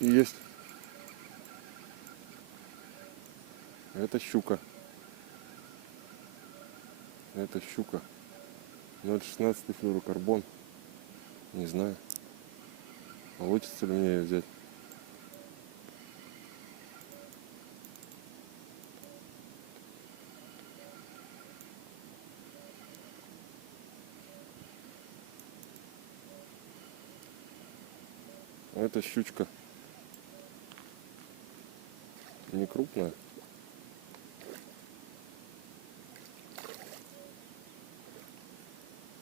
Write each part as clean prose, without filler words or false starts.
Есть. Это щука. Это щука. 0,16 флюорокарбон. Не знаю, получится ли мне ее взять. Это щучка. Не крупная.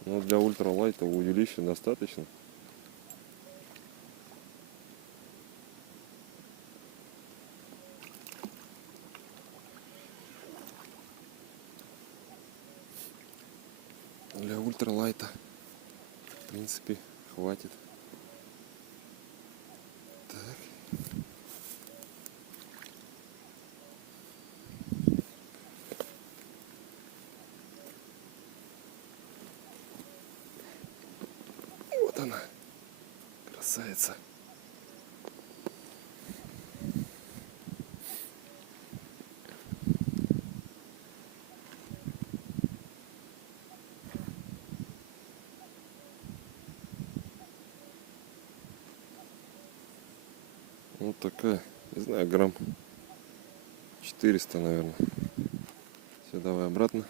Но для ультралайтового удилища достаточно. Для ультралайта, в принципе, хватит. Так. Вот она, красавица. Вот такая, не знаю, грамм 400, наверное. Все, давай обратно.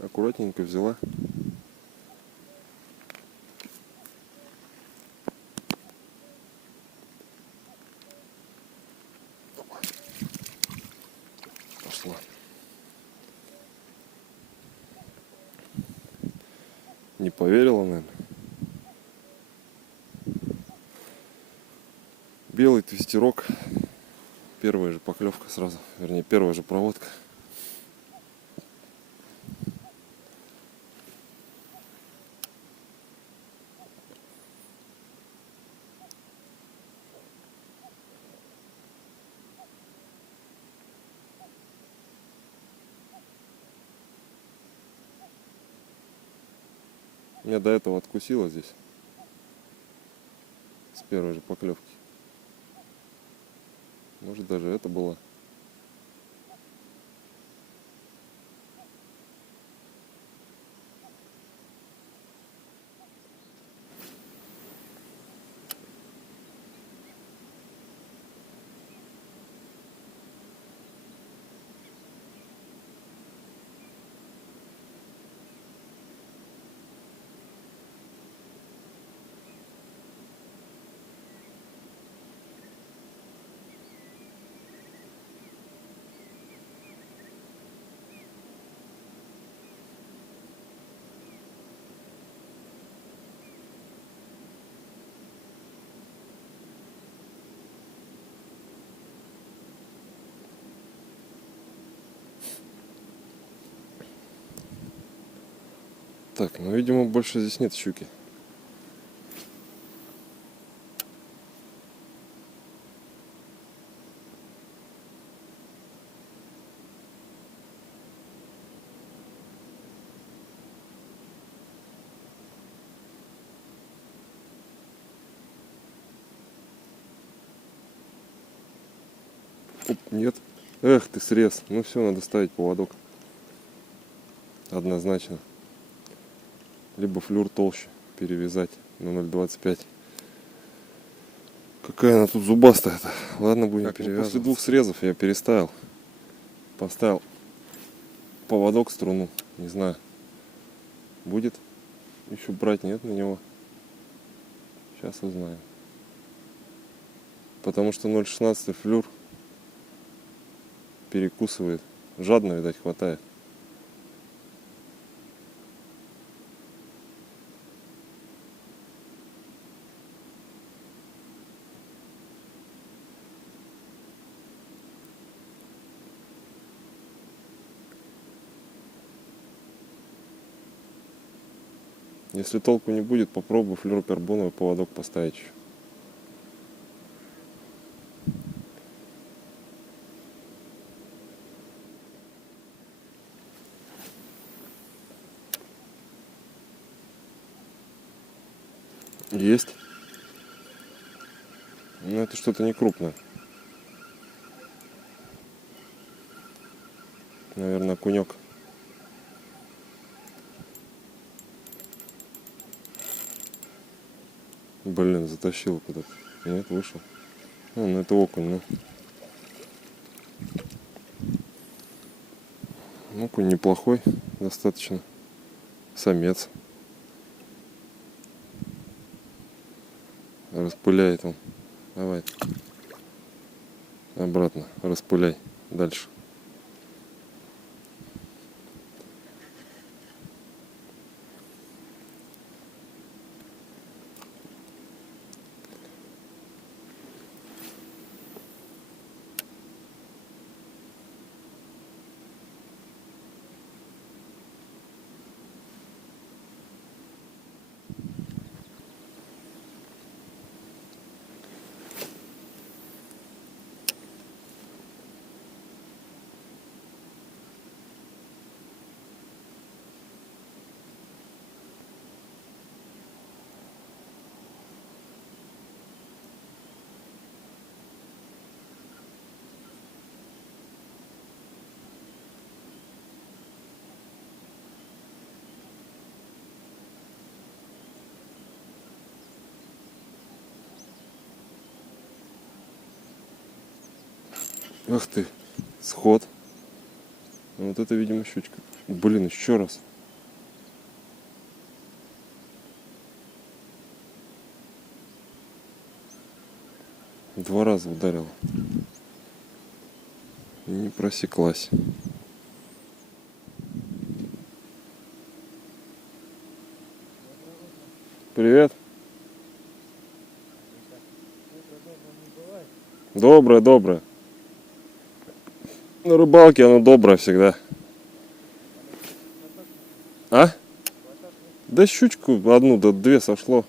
Аккуратненько взяла. Пошла. Не поверила, наверное. Белый твистерок. Первая же поклевка сразу. Вернее, первая же проводка. Меня до этого откусило здесь. С первой же поклевки. Может, даже это было. Так, ну, видимо, больше здесь нет щуки. Оп, нет. Эх, ты срез. Ну все, надо ставить поводок. Однозначно. Либо флюр толще перевязать на 0,25. Какая она тут зубастая-то. Ладно, будем перевязывать. После 2 срезов я переставил. Поставил поводок, струну. Не знаю, будет еще брать, нет, на него. Сейчас узнаем. Потому что 0,16 флюр перекусывает. Жадно, видать, хватает. Если толку не будет, попробую флюорокарбоновый поводок поставить еще. Есть. Ну это что-то не крупное. Наверное, окунек. Блин, затащил куда-то. Нет, вышел. Ну это окунь, ну. Окунь неплохой, достаточно. Самец. Распыляет он. Давай. Обратно. Распыляй. Дальше. Ах ты, сход. Вот это, видимо, щучка. Блин, еще раз. Два раза ударила. И не просеклась. Привет. Доброе, доброе. На рыбалке оно доброе всегда. А? Да щучку одну, да две сошло.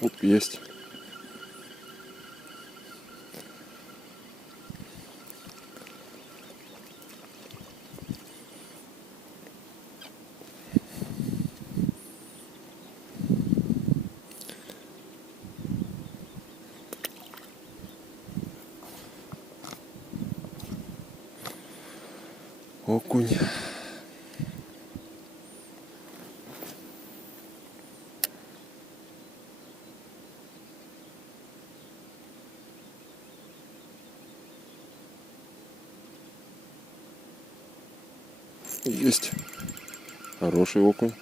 Оп, есть. Окунь. Есть. Хороший окунь.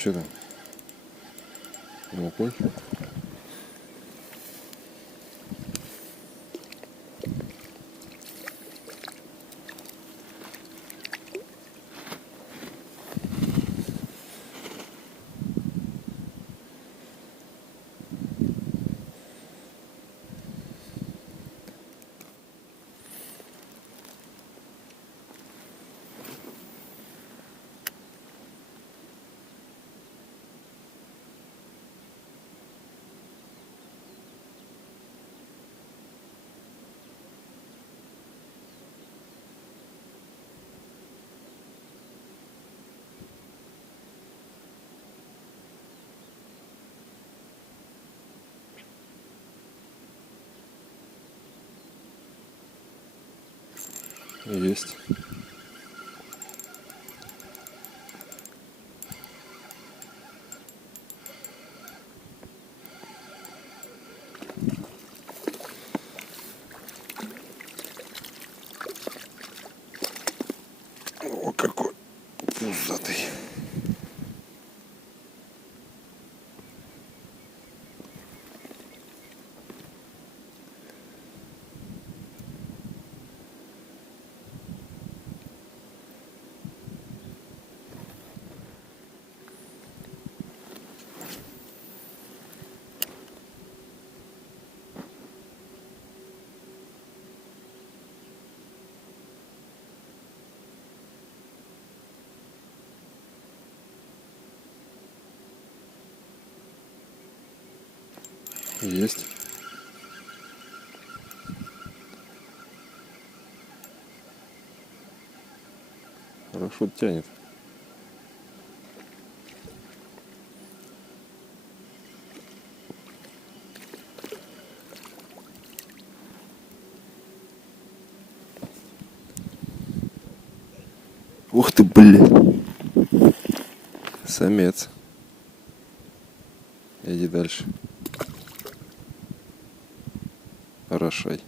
Что там? Окунь. Есть. О, какой пузатый. Есть. Хорошо тянет. Ух ты, блин. Самец. Иди дальше. Орошай.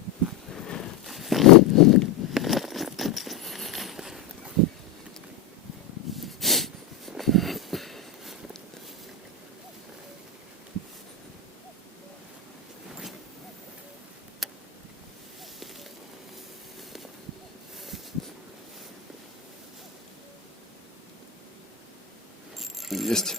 Есть.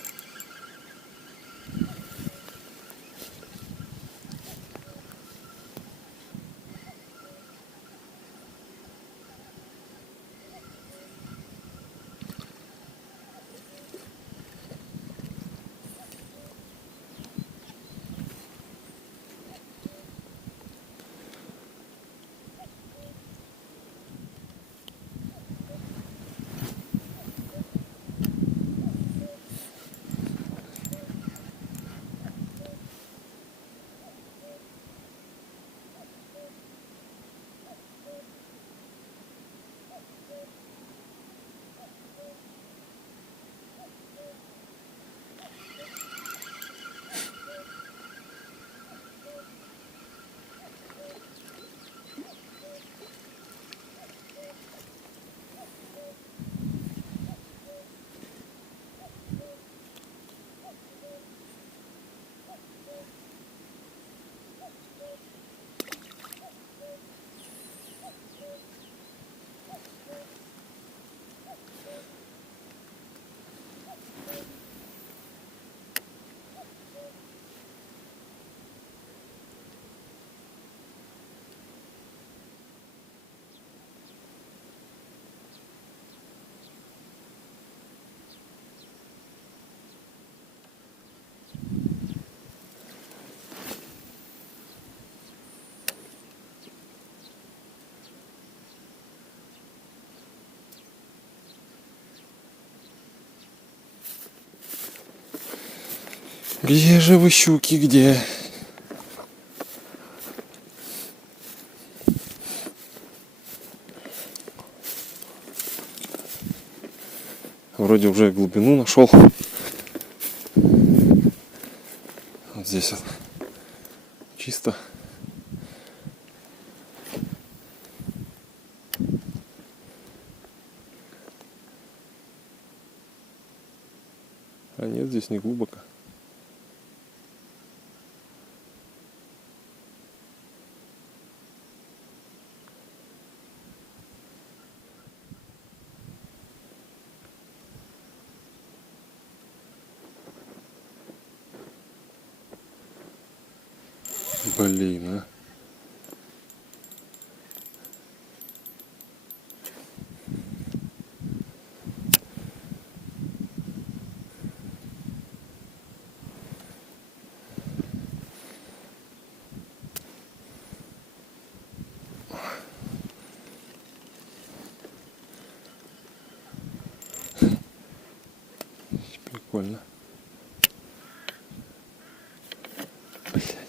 Где же вы, щуки, где? Вроде уже глубину нашел. Вот здесь вот чисто. А нет, здесь не глубоко. Блин, а. Прикольно. Блин.